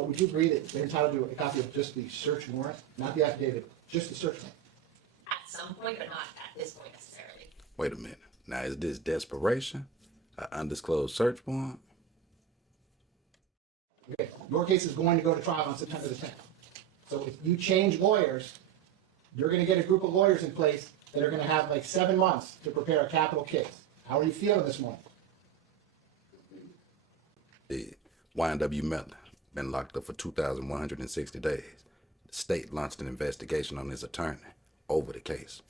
would you agree that they're entitled to a copy of just the search warrant, not the affidavit, just the search warrant? At some point, but not at this point necessarily. Wait a minute. Now, is this desperation? An undisclosed search warrant? Okay. Your case is going to go to trial on September the 10th. So if you change lawyers, you're going to get a group of lawyers in place that are going to have like 7 months to prepare a capital case. How are you feeling this morning? The YNW Melly been locked up for 2,160 days. The state launched an investigation on his attorney over the case.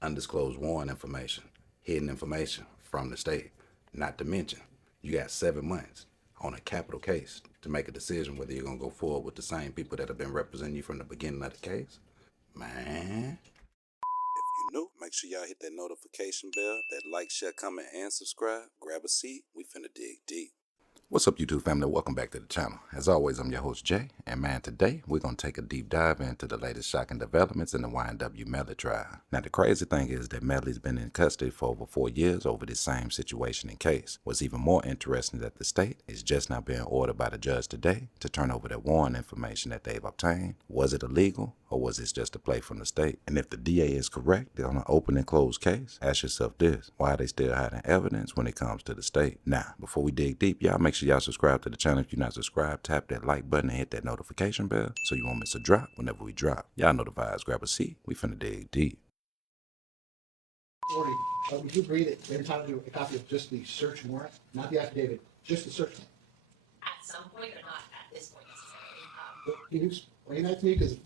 Undisclosed warrant information, hidden information from the state. Not to mention, you got 7 months on a capital case to make a decision whether you're going to go forward with the same people that have been representing you from the beginning of the case. Man. If you're new, make sure y'all hit that notification bell, that like, share, comment, and subscribe. Grab a seat. We finna dig deep. What's up, YouTube family? Welcome back to the channel. As always, I'm your host, Jay. And man, today we're going to take a deep dive into the latest shocking developments in the YNW Melly trial. Now, the crazy thing is that Melly's been in custody for over 4 years over this same situation and case. What's even more interesting that the state is just now being ordered by the judge today to turn over their warrant information that they've obtained. Was it illegal, or was this just a play from the state? And if the DA is correct on an open and closed case, ask yourself this: why are they still hiding evidence when it comes to the state? Now, before we dig deep, y'all make sure y'all subscribe to the channel. If you're not subscribed, tap that like button and hit that notification bell so you won't miss a drop whenever we drop. Y'all know the vibes. Grab a seat. We finna dig deep. Would you agree that they're entitled to a copy of just the search warrant, not the affidavit, just the search warrant? At some point, but not at this point necessarily. Can you explain that to me? Because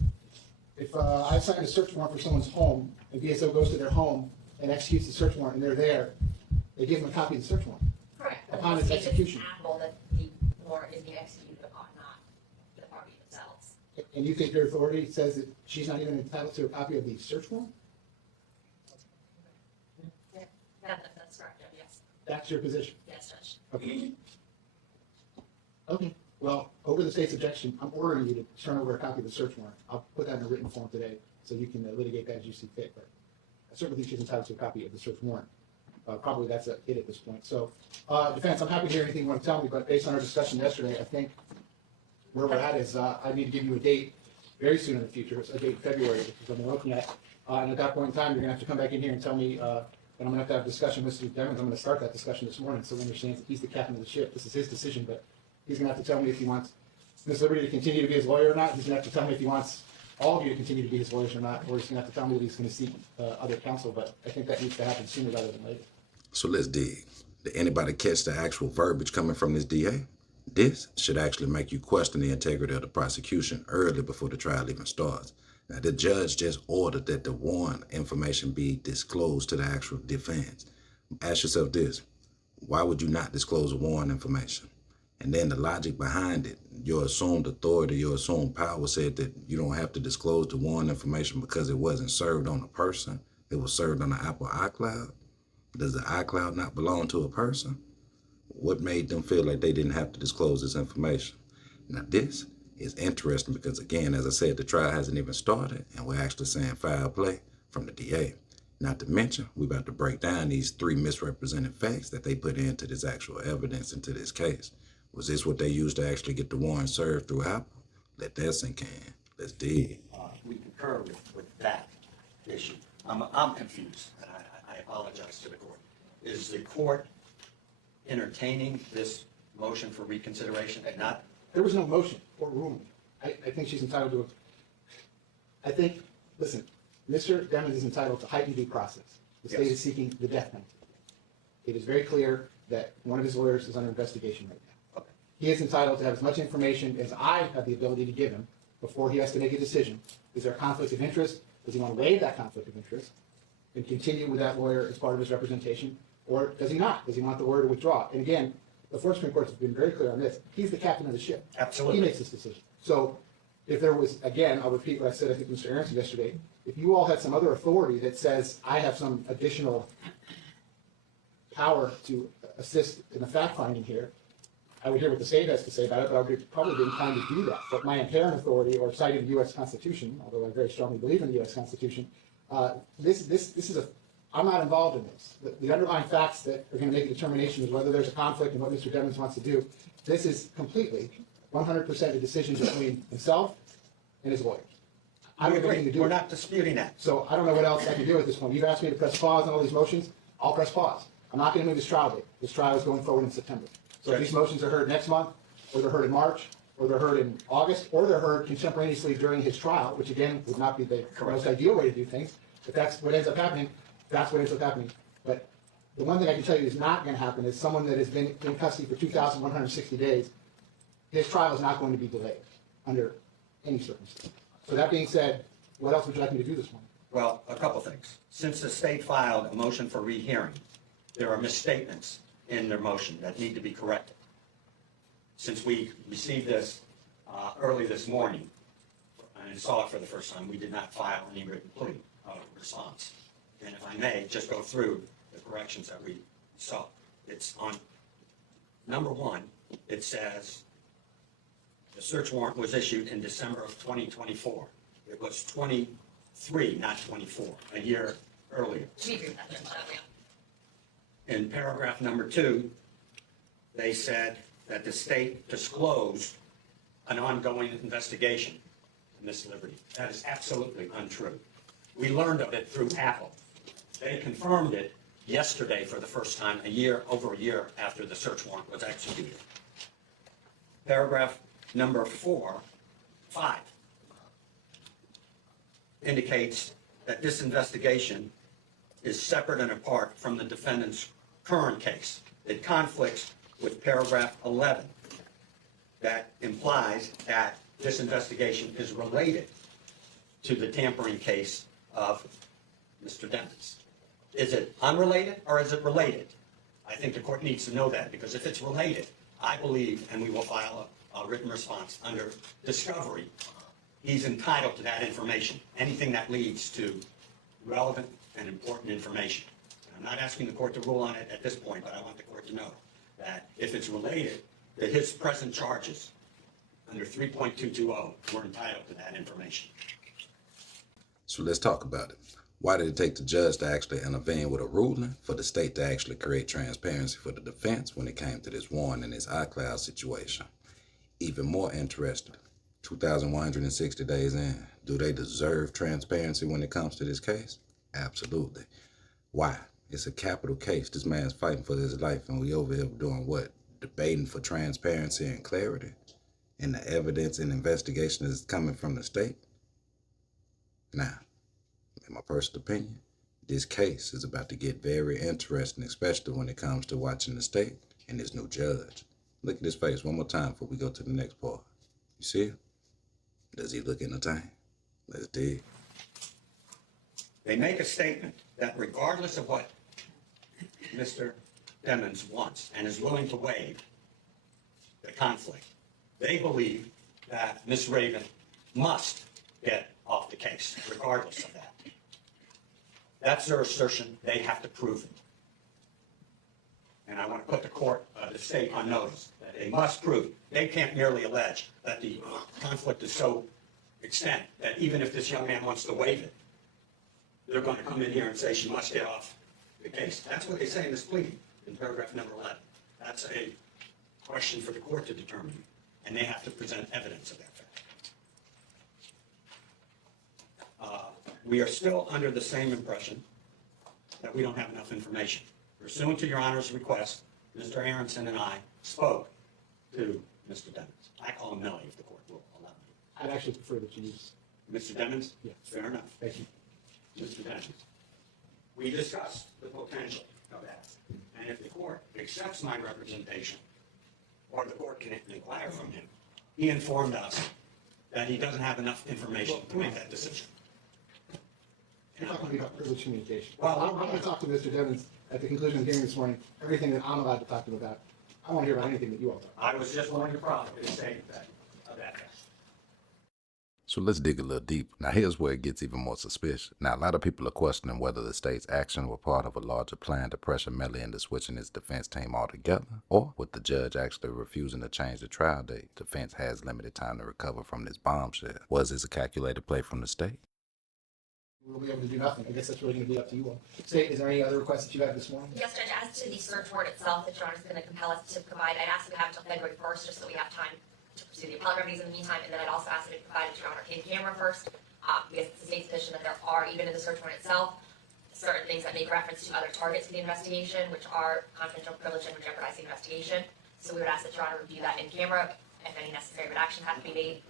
if I sign a search warrant for someone's home, and VSO goes to their home and executes the search warrant, and they're there, they give them a copy of the search warrant. Correct. Upon its execution. Apple that the warrant is being executed upon, not the party themselves. And you think your authority says that she's not even entitled to a copy of the search warrant? That's correct, Judge, yes. That's your position? Yes, Judge. Okay. Okay. Well, over the state's objection, I'm ordering you to turn over a copy of the search warrant. I'll put that in a written form today so you can litigate that as you see fit. But I certainly think she's entitled to a copy of the search warrant. Probably that's a hit at this point. So, defense, I'm happy to hear anything you want to tell me, but based on our discussion yesterday, I think where we're at is I need to give you a date very soon in the future. It's a date in February, which is what I'm looking at. And at that point in time, you're going to have to come back in here and tell me, and I'm going to have a discussion with Mr. Demons. I'm going to start that discussion this morning so he understands that he's the captain of the ship. This is his decision, but he's going to have to tell me if he wants Ms. Liberty to continue to be his lawyer or not. He's going to have to tell me if he wants all of you to continue to be his lawyers or not, or he's going to have to tell me that he's going to seek other counsel. But I think that needs to happen sooner rather than later. So let's dig. Did anybody catch the actual verbiage coming from this DA? This should actually make you question the integrity of the prosecution early before the trial even starts. Now, the judge just ordered that the warrant information be disclosed to the actual defense. Ask yourself this: why would you not disclose the warrant information? And then the logic behind it, your assumed authority, your assumed power said that you don't have to disclose the warrant information because it wasn't served on a person. It was served on the Apple iCloud. Does the iCloud not belong to a person? What made them feel like they didn't have to disclose this information? Now, this is interesting because, again, as I said, the trial hasn't even started, and we're actually saying foul play from the DA. Not to mention, we're about to break down these 3 misrepresented facts that they put into this actual evidence into this case. Was this what they used to actually get the warrant served through Apple? Let that sink in. Let's dig. We concur with that issue. I'm confused, and I apologize to the court. Is the court entertaining this motion for reconsideration and not? There was no motion or ruling. I think she's entitled to it. I think, listen, Mr. Demons is entitled to heightened due process. The state is seeking the death penalty. It is very clear that one of his lawyers is under investigation right now. Okay. He is entitled to have as much information as I have the ability to give him before he has to make a decision. Is there a conflict of interest? Does he want to waive that conflict of interest and continue with that lawyer as part of his representation? Or does he not? Does he want the lawyer to withdraw? And again, the Fourth Supreme Court has been very clear on this. He's the captain of the ship. Absolutely. He makes this decision. So if there was, again, I'll repeat what I said, I think, to Mr. Aronson yesterday. If you all had some other authority that says I have some additional power to assist in the fact-finding here, I would hear what the state has to say about it, but I would probably be inclined to do that. But my inherent authority, or citing the U.S. Constitution, although I very strongly believe in the U.S. Constitution, this is a, I'm not involved in this. The underlying facts that are going to make a determination is whether there's a conflict and what Mr. Demons wants to do. This is completely 100% a decision between himself and his lawyers. I don't have anything to do We're with it. not disputing that. So I don't know what else I can do at this point. You've asked me to press pause on all these motions. I'll press pause. I'm not going to move this trial date. This trial is going forward in September. So if these motions are heard next month, or they're heard in March, or they're heard in August, or they're heard contemporaneously during his trial, which again would not be the most ideal way to do things. If that's what ends up happening, that's what ends up happening. But the one thing I can tell you is not going to happen is someone that has been in custody for 2,160 days, his trial is not going to be delayed under any circumstance. So that being said, what else would you like me to do this morning? Well, a couple things. Since the state filed a motion for rehearing, there are misstatements in their motion that need to be corrected. Since we received this early this morning and saw it for the first time, we did not file any written plea response. And if I may, just go through the corrections that we saw. It's on number 1, it says the search warrant was issued in December of 2024. It was 23, not 24, a year earlier. We agree with that, there's a lot of, yeah. In paragraph number 2, they said that the state disclosed an ongoing investigation in Miss Liberty. That is absolutely untrue. We learned of it through Apple. They confirmed it yesterday for the first time, over a year after the search warrant was executed. Paragraph number 5 indicates that this investigation is separate and apart from the defendant's current case. It conflicts with paragraph 11 that implies that this investigation is related to the tampering case of Mr. Demons. Is it unrelated or is it related? I think the court needs to know that, because if it's related, I believe, and we will file a written response under discovery, he's entitled to that information, anything that leads to relevant and important information. And I'm not asking the court to rule on it at this point, but I want the court to know that if it's related, that his present charges under 3.220, we're entitled to that information. So let's talk about it. Why did it take the judge to actually intervene with a ruling for the state to actually create transparency for the defense when it came to this Warrant and this iCloud situation? Even more interesting, 2,160 days in, do they deserve transparency when it comes to this case? Absolutely. Why? It's a capital case. This man's fighting for his life, and we over here doing what? Debating for transparency and clarity? And the evidence and investigation is coming from the state? Now, in my personal opinion, this case is about to get very interesting, especially when it comes to watching the state and this new judge. Look at his face one more time before we go to the next part. You see him? Does he look entertained? Let's dig. They make a statement that regardless of what Mr. Demons wants and is willing to waive the conflict, they believe that Ms. Raven must get off the case, regardless of that. That's their assertion. They have to prove it. And I want to put the court, the state, on notice that they must prove it. They can't merely allege that the conflict is so extent that even if this young man wants to waive it, they're going to come in here and say she must get off the case. That's what they say in this plea in paragraph number 11. That's a question for the court to determine, and they have to present evidence of that fact. We are still under the same impression that we don't have enough information. Pursuant to Your Honor's request, Mr. Aronson and I spoke to Mr. Demons. I call him Melly if the court will allow me. I'd actually prefer that you use. Mr. Demons? Yeah. Fair enough. Thank you. Mr. Demons. We discussed the potential of that. And if the court accepts my representation, or the court can inquire from him, he informed us that he doesn't have enough information to make that decision. You're talking to me about privileged communication. Well, I'm going to talk to Mr. Demons at the conclusion of the hearing this morning, everything that I'm allowed to talk to him about. I want to hear about anything that you all talk about. I was just wanting to probably say that of that fact. So let's dig a little deep. Now here's where it gets even more suspicious. Now a lot of people are questioning whether the state's action were part of a larger plan to pressure Melly into switching his defense team altogether, or with the judge actually refusing to change the trial date. Defense has limited time to recover from this bombshell. Was this a calculated play from the state? We'll be able to do nothing. I guess that's really going to be up to you all. State, is there any other requests that you have this morning? Yes, Judge, as to the search warrant itself that Your Honor is going to compel us to provide, I'd ask that we have until February 1st, just so we have time to pursue the appellate remedies in the meantime, and then I'd also ask that it be provided to Your Honor in camera first, because it's the state's position that there are, even in the search warrant itself, certain things that make reference to other targets for the investigation, which are confidential, privilege, and would jeopardize the investigation. So we would ask that Your Honor review that in camera, if any necessary redaction has to be made,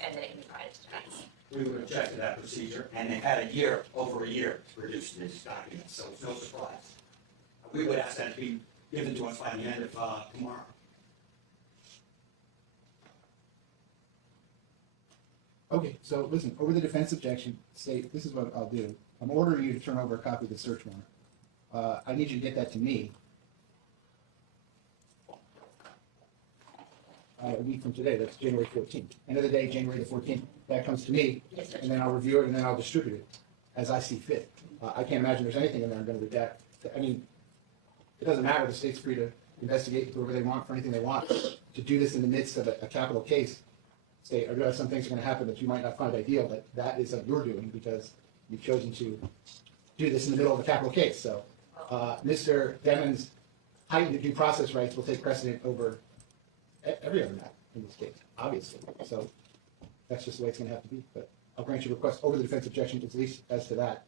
and then it can be provided to defense. We would object to that procedure, and they've had over a year, to produce these documents, so it's no surprise. We would ask that it be given to us by the end of tomorrow. Okay, so listen, over the defense objection, state, this is what I'll do. I'm ordering you to turn over a copy of the search warrant. I need you to get that to me. A week from today, that's January 14th. End of the day, January the 14th, that comes to me, Yes, Judge. and then I'll review it, and then I'll distribute it as I see fit. I can't imagine there's anything in there I'm gonna redact. I mean, it doesn't matter, the state's free to investigate whoever they want for anything they want. To do this in the midst of a capital case, state, I realize some things are gonna happen that you might not find ideal, but that is of your doing, because you've chosen to do this in the middle of a capital case, so. Mr. Demon's heightened due process rights will take precedent over every other matter in this case, obviously. So that's just the way it's gonna have to be, but I'll grant your request over the defense objection, at least as to that.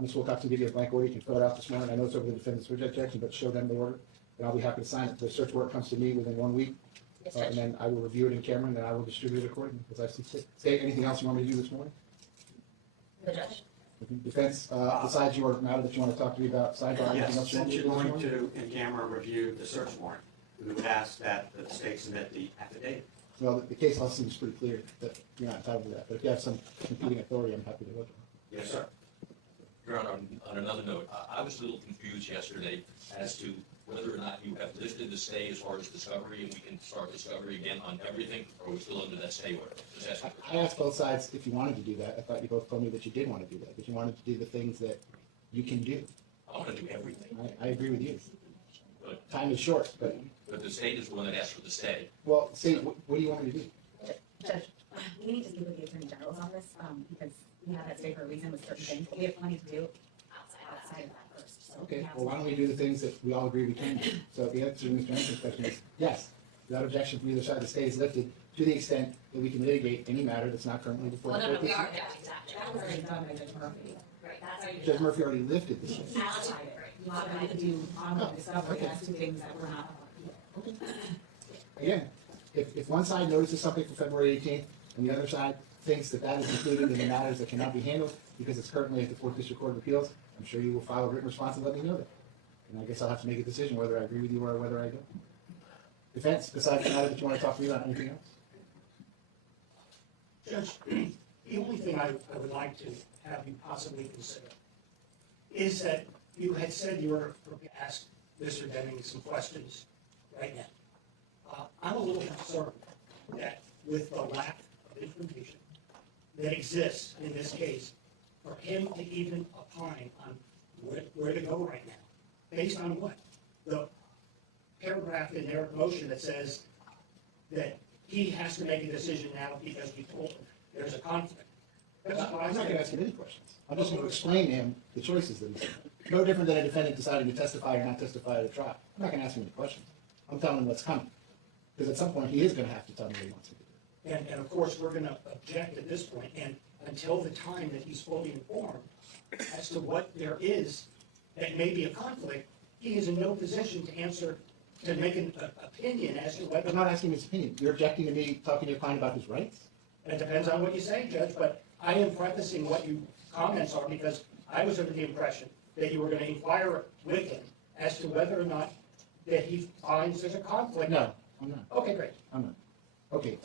Ms. Wilcox can give you a blank order, you can fill it out this morning. I know it's over the defendant's objection, but show them the order, and I'll be happy to sign it. The search warrant comes to me within 1 week, Yes, and Judge. then I will review it in camera, and then I will distribute it accordingly, as I see fit. State, anything else you want me to do this morning? The judge. If the defense decides your matter that you want to talk to me about, sidebar, anything else Yes, you want since me to you're do this going morning? to, in camera, review the search warrant, we would ask that the state submit the affidavit. Well, the case law seems pretty clear that you're not entitled to that, but if you have some competing authority, I'm happy to look at it. Yes, sir. Your Honor, on another note, I was a little confused yesterday as to whether or not you have lifted the stay as far as discovery, and we can start discovery again on everything, or are we still under that stay order? Just asking. I asked both sides if you wanted to do that. I thought you both told me that you did want to do that, that you wanted to do the things that you can do. I want to do everything, I agree with you. but, Time is short, but, the state is the one that asked for the stay. well, say, what do you want me to do? Judge, we need to speak with the Attorney General's office, because we have that stay for a reason with certain things, but we have plenty to do outside of that first, so. we Okay, have well, why to- don't we do the things that we all agree we can do? So the answer to Mr. Anderson's question is yes. Without objection from either side, the stay is lifted to the extent that we can litigate any matter that's not currently before Well, the no, no, court. we are objecting to that. That was already done by Judge Murphy. Right, that's how you. Judge Murphy already lifted the stay. Outside of it, we wanted to do ongoing discovery as to things that were not. Again, if one side notices something for February 18th, and the other side thinks that that is included in the matters that cannot be handled because it's currently at the Fourth District Court of Appeals, I'm sure you will file a written response and let me know that. And I guess I'll have to make a decision whether I agree with you or whether I don't. Defense, besides the matter that you want to talk to me about, anything else? Judge, the only thing I would like to have you possibly consider is that you had said you were going to ask Mr. Deming some questions right now. I'm a little concerned that with the lack of information that exists in this case, for him to even opine on where to go right now, based on what? The paragraph in their motion that says that he has to make a decision now because we told him there's a conflict. That's what I'm I'm not going to ask saying. him any questions. I'm just going to explain to him the choices that he's made. No different than a defendant deciding to testify or not testify at a trial. I'm not going to ask him any questions. I'm telling him what's coming. Because at some point, he is going to have to tell me what he wants me to do. And of course, we're gonna object at this point, and until the time that he's fully informed as to what there is that may be a conflict, he is in no position to answer, to make an opinion as to whether or I'm not. not asking his opinion. You're objecting to me talking to your client about his rights? It depends on what you say, Judge, but I am prefacing what your comments are because I was under the impression that you were gonna inquire with him as to whether or not that he finds there's a conflict. No, I'm not. Okay, great. I'm not. Okay,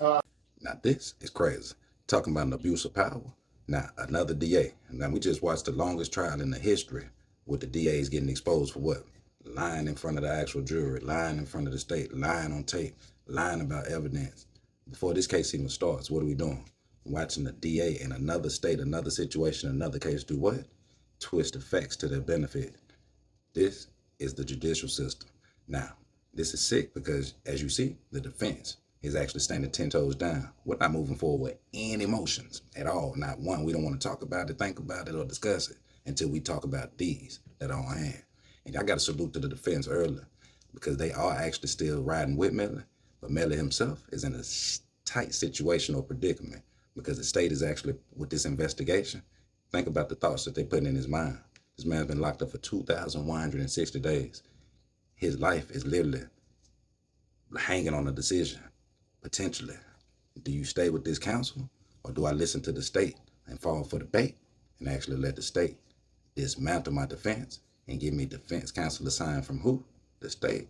Now this is crazy. Talking about an abuse of power. Now another DA. Now we just watched the longest trial in the history with the DAs getting exposed for what? Lying in front of the actual jury, lying in front of the state, lying on tape, lying about evidence. Before this case even starts, what are we doing? Watching the DA in another state, another situation, another case do what? Twist the facts to their benefit. This is the judicial system. Now, this is sick because, as you see, the defense is actually standing 10 toes down. We're not moving forward with any emotions at all. Not one. We don't want to talk about it, think about it, or discuss it until we talk about these that are on hand. And I got to salute to the defense earlier because they are actually still riding with Melly, But Melly himself is in a tight situational predicament because the state is actually, with this investigation, think about the thoughts that they're putting in his mind. This man's been locked up for 2,160 days. His life is literally hanging on a decision, potentially. Do you stay with this counsel, or do I listen to the state and fall for the bait and actually let the state dismantle my defense and give me defense counsel assigned from who? The state.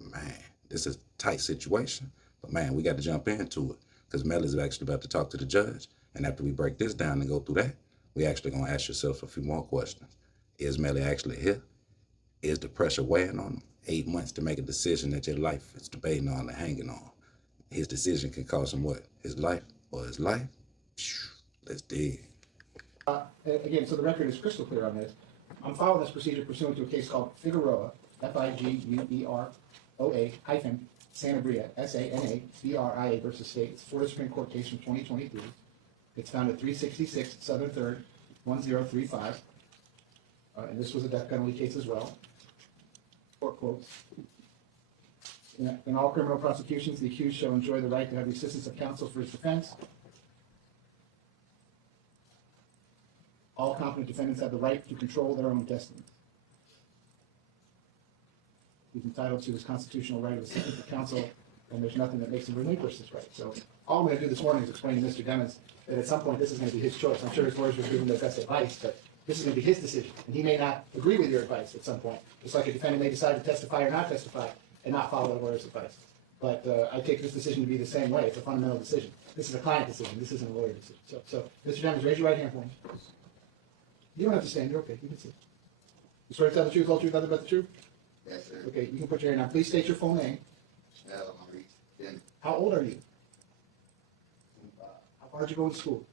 Man, this is a tight situation. But man, we got to jump into it because Melly's actually about to talk to the judge. And after we break this down and go through that, we actually going to ask yourself a few more questions. Is Melly actually here? Is the pressure weighing on him? 8 months to make a decision that your life is debating on and hanging on. His decision can cost him what? His life or his life? Let's dig. Again, so the record is crystal clear on this. I'm following this procedure pursuant to a case called Figueroa, Figueroa hyphen Sanabria, Sanabria versus State. It's Florida Supreme Court case from 2023. It's found at 366 Southern 3rd, 1035. And this was a death penalty case as well. Court quotes. In all criminal prosecutions, the accused shall enjoy the right to have the assistance of counsel for his defense. All competent defendants have the right to control their own destiny. He's entitled to his constitutional right of assistance of counsel, and there's nothing that makes him relinquish this right. So all I'm going to do this morning is explain to Mr. Demons that at some point this is going to be his choice. I'm sure his lawyers will give him their best advice, but this is going to be his decision, and he may not agree with your advice at some point. Just like a defendant may decide to testify or not testify and not follow the lawyer's advice. But I take this decision to be the same way. It's a fundamental decision. This is a client decision. This isn't a lawyer decision. So Mr. Demons, raise your right hand for me. You don't have to stand. You're okay. You can sit. You swear to tell the truth, whole truth, nothing but the truth? Yes, sir. Okay, you can put your hand down. Please state your full name. How old are you? How far did you go to school?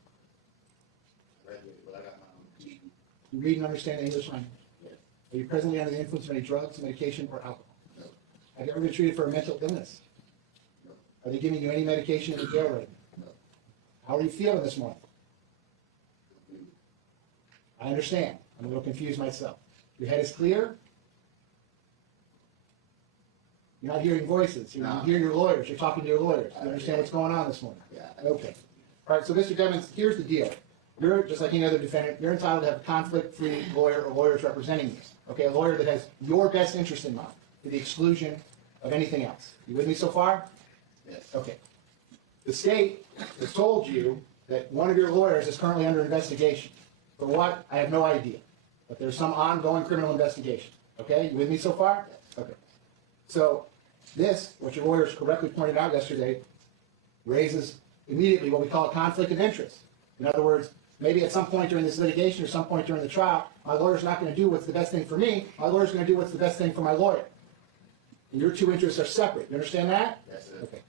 You read and understand the English language? Yes. Are you presently under the influence of any drugs, medication, or alcohol? No. Have you ever been treated for a mental illness? No. Are they giving you any medication in the jail right now? No. How are you feeling this morning? I understand. I'm a little confused myself. Your head is clear? You're not hearing voices. You're No. hearing your lawyers. You're talking to your lawyers. You I understand what's going on this morning? Yeah. Okay. All right, so Mr. Demons, here's the deal. You're, just like any other defendant, you're entitled to have a conflict-free lawyer or lawyers representing you. Okay, a lawyer that has your best interest in mind, to the exclusion of anything else. You with me so far? Yes. Okay. The state has told you that one of your lawyers is currently under investigation. For what? I have no idea. But there's some ongoing criminal investigation. Okay, you with me so far? Okay. So this, what your lawyers correctly pointed out yesterday, raises immediately what we call a conflict of interest. In other words, maybe at some point during this litigation or some point during the trial, my lawyer's not going to do what's the best thing for me. My lawyer's going to do what's the best thing for my lawyer. And your two interests are separate. You understand that? Yes, sir. Okay.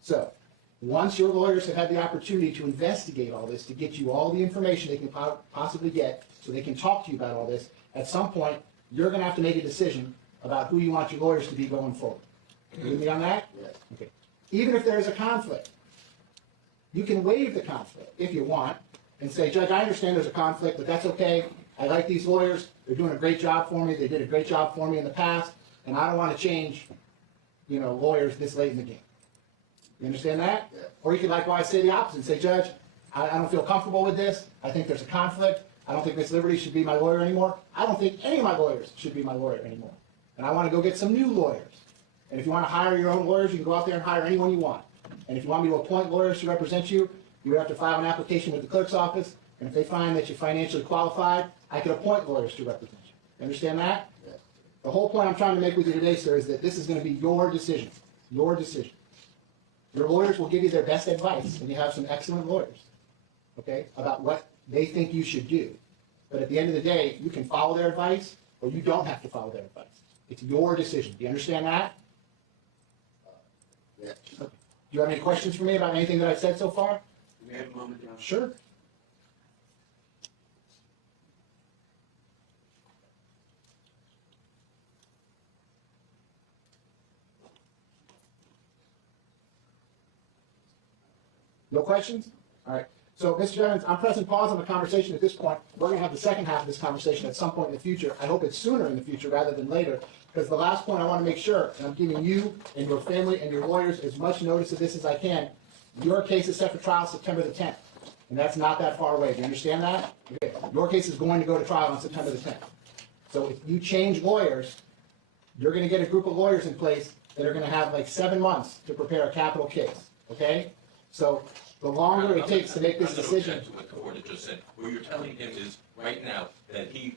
So once your lawyers have had the opportunity to investigate all this, to get you all the information they can possibly get so they can talk to you about all this, at some point, you're going to have to make a decision about who you want your lawyers to be going forward. You with me on that? Yes. Okay. Even if there is a conflict, you can waive the conflict if you want and say, Judge, I understand there's a conflict, but that's okay. I like these lawyers. They're doing a great job for me. They did a great job for me in the past, and I don't want to change, lawyers this late in the game. You understand that? Yeah. Or you could likewise say the opposite and say, Judge, I don't feel comfortable with this. I think there's a conflict. I don't think Miss Liberty should be my lawyer anymore. I don't think any of my lawyers should be my lawyer anymore. And I want to go get some new lawyers. And if you want to hire your own lawyers, you can go out there and hire anyone you want. And if you want me to appoint lawyers to represent you, you would have to file an application with the clerk's office. And if they find that you're financially qualified, I could appoint lawyers to represent you. You understand that? Yes. The whole point I'm trying to make with you today, sir, is that this is going to be your decision. Your decision. Your lawyers will give you their best advice, and you have some excellent lawyers, okay, about what they think you should do. But at the end of the day, you can follow their advice, or you don't have to follow their advice. It's your decision. Do you understand that? Yes. Okay. Do you have any questions for me about anything that I've said so far? Do we have a moment, Your Honor? Sure. No questions? All right. So, Mr. Jennings, I'm pressing pause on the conversation at this point. We're gonna have the second half of this conversation at some point in the future. I hope it's sooner in the future rather than later, because the last point I wanna make sure, and I'm giving you and your family and your lawyers as much notice of this as I can, your case is set for trial September the 10th, and that's not that far away. Do you understand that? Okay. Your case is going to go to trial on September the 10th. So if you change lawyers, you're gonna get a group of lawyers in place that are gonna have like 7 months to prepare a capital case, okay? So the longer it takes to make this decision. I'm going to object to what the court had just said. What you're telling him is, right now, that he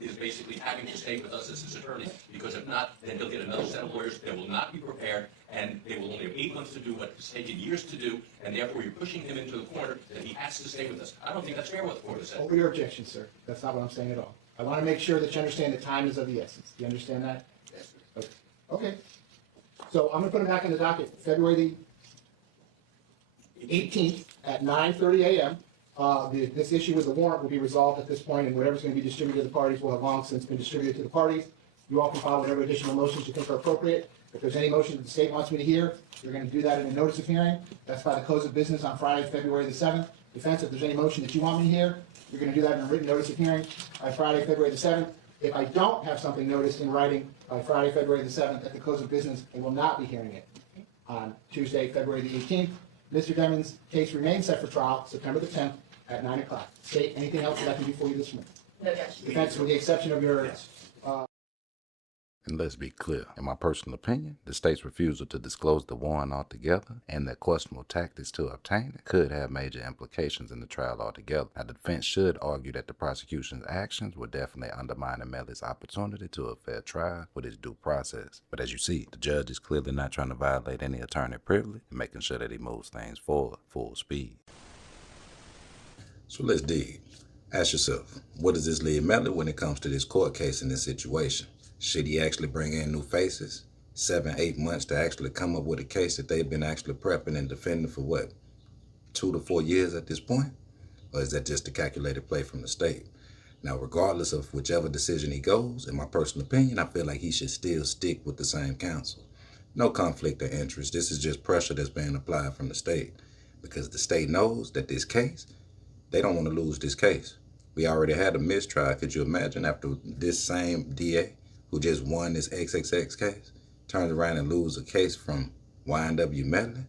is basically having to stay with us as his attorney, because if not, then he'll get another set of lawyers that will not be prepared, and they will only have 8 months to do what it's taken years to do, and therefore you're pushing him into the corner that he has to stay with us. I don't think that's fair what the court has said. Over your objection, sir. That's not what I'm saying at all. I want to make sure that you understand that time is of the essence. Do you understand that? Yes, sir. Okay. So I'm going to put it back on the docket, February the 18th at 9:30 a.m. This issue with the warrant will be resolved at this point, and whatever's going to be distributed to the parties will have long since been distributed to the parties. You all can file whatever additional motions you think are appropriate. If there's any motion that the state wants me to hear, you're going to do that in a notice of hearing. That's by the close of business on Friday, February the 7th. Defense, if there's any motion that you want me to hear, you're going to do that in a written notice of hearing by Friday, February the 7th. If I don't have something noticed in writing by Friday, February the 7th at the close of business, I will not be hearing it on Tuesday, February the 18th. Mr. Deming's case remains set for trial September the 10th at 9 o'clock. State, anything else that I can do for you this morning? No, Judge. Defense, with the exception of your And let's be clear, in my personal opinion, the state's refusal to disclose the warrant altogether and their questionable tactics to obtain it could have major implications in the trial altogether. Now, the defense should argue that the prosecution's actions would definitely undermine Melly's opportunity to a fair trial with his due process. But as you see, the judge is clearly not trying to violate any attorney privilege and making sure that he moves things forward full speed. So let's dig. Ask yourself, what does this leave Melly when it comes to this court case in this situation? Should he actually bring in new faces? 7-8 months to actually come up with a case that they've been actually prepping and defending for what, 2 to 4 years at this point? Or is that just a calculated play from the state? Now, regardless of whichever decision he goes, in my personal opinion, I feel like he should still stick with the same counsel. No conflict of interest. This is just pressure that's being applied from the state. Because the state knows that this case, they don't want to lose this case. We already had a mistrial. Could you imagine after this same DA who just won this XXX case turns around and lose a case from YNW Melly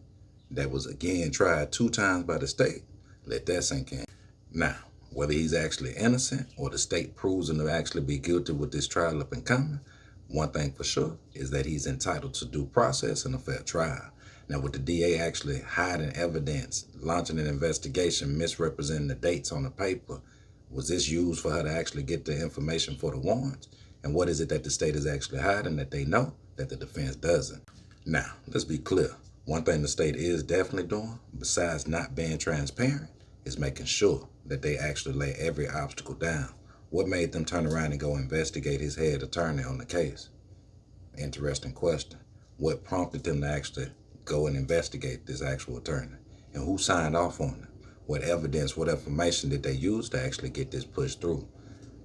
that was again tried 2 times by the state? Let that sink in. Now, whether he's actually innocent or the state proves him to actually be guilty with this trial up and coming, one thing for sure is that he's entitled to due process and a fair trial. Now, with the DA actually hiding evidence, launching an investigation, misrepresenting the dates on the paper, was this used for her to actually get the information for the warrants? And what is it that the state is actually hiding that they know that the defense doesn't? Now, let's be clear. One thing the state is definitely doing, besides not being transparent, is making sure that they actually lay every obstacle down. What made them turn around and go investigate his head attorney on the case? Interesting question. What prompted them to actually go and investigate this actual attorney? And who signed off on it? What evidence, what information did they use to actually get this pushed through?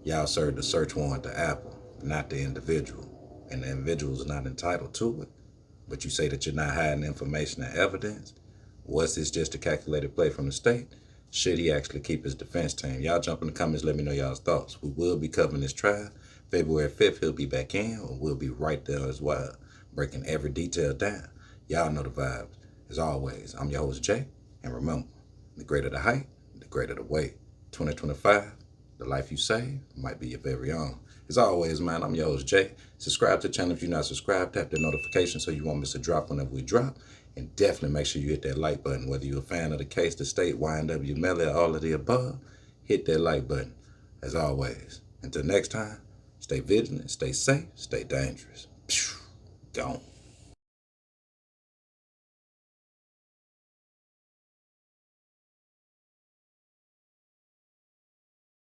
Y'all served the search warrant to Apple, not the individual. And the individual is not entitled to it. But you say that you're not hiding information and evidence? Was this just a calculated play from the state? Should he actually keep his defense team? Y'all jump in the comments, let me know y'all's thoughts. We will be covering this trial. February 5th, he'll be back in, or we'll be right there as well, breaking every detail down. Y'all know the vibes. As always, I'm your host, Jay. And remember, the greater the height, the greater the weight. 2025, the life you save might be your very own. As always, man, I'm your host, Jay. Subscribe to the channel if you're not subscribed. Tap the notification so you won't miss a drop whenever we drop. And definitely make sure you hit that like button. Whether you're a fan of the case, the state, YNW Melly, or all of the above, hit that like button. As always, until next time, stay vigilant, stay safe, stay dangerous. Gone.